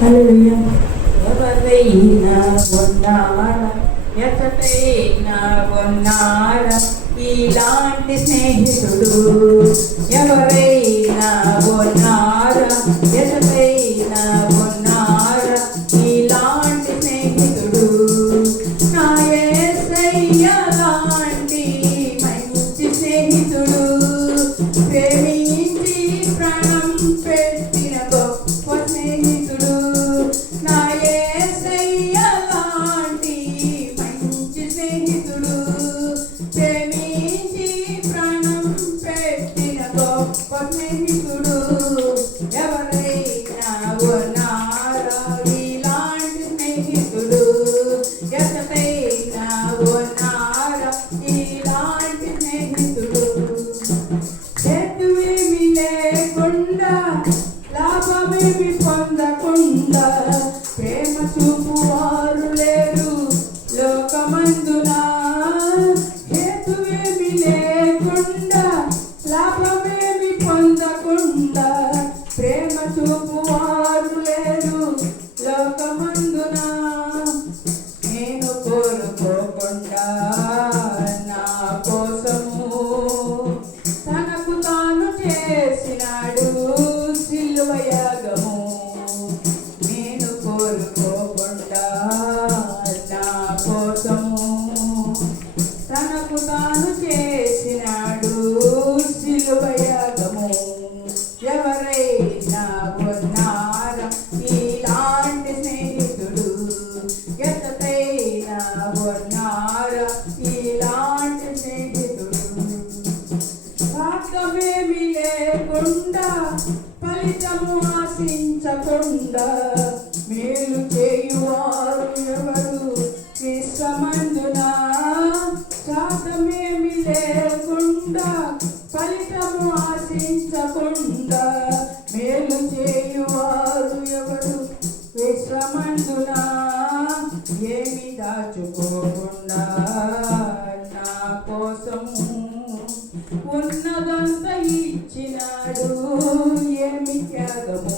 హల్లెలూయా. ఎవరైనా ఉన్నారా, ఎతటైనా ఉన్నారా ఇలాంటి స్నేహితుడు? ఎవరైనా ఉన్నారా, ఎతటైనా ఉన్నారా ఇలాంటి స్నేహితుడు? నా యేసయ్య లాంటి మంచి స్నేహితుడు, ప్రేమించి ప్రాణం పెట్టిన గొప్ప స్నేహితుడు. నా యేసయ్య లాంటి మంచి స్నేహితుడు, ప్రేమించి ప్రాణం పెట్టిన గొప్ప స్నేహితుడు. ఎవరైనా ఉన్నారా ఇలాంటి స్నేహితుడు? ఎతటైనా ఉన్నారా ఇలాంటి స్నేహితుడు? హేతువేమి లేకుండా, లాభమేమి పొందకుండా ప్రేమ చూపువారు లేరు లోకమందున. హేతువేమి లేకుండా, లాభమేమి పొందకుండా ప్రేమ చూపువారు లేరు లోకమందున. నేను కోరుకోకుండా నా కోసము తనకు తాను చేసినాడు సిలువ యాగము. నేను కోరుకోకుండా నా కోసము తనకు తాను చేసినాడు సిలువ యాగము. ఎవరైనా ఉన్నారా ఇలాంటి స్నేహితుడు? ఎతటైనా ఉన్నారా ఇలాంటి స్నేహితుడు? స్వార్థమేమి లేకుండా, ఫలితము ఆశించకుండా మేలు చేయువారు ఎవరు విశ్వమందున? స్వార్థమేమి లేకుండా, ఫలితము ఆశించకుండా మేలు చేయువారు ఎవరు విశ్వమందున? ఏమి దాచుకోకుండా నా కోసము ఉన్నదంతా ఇచ్చినాడు, ఏమి త్యాగము.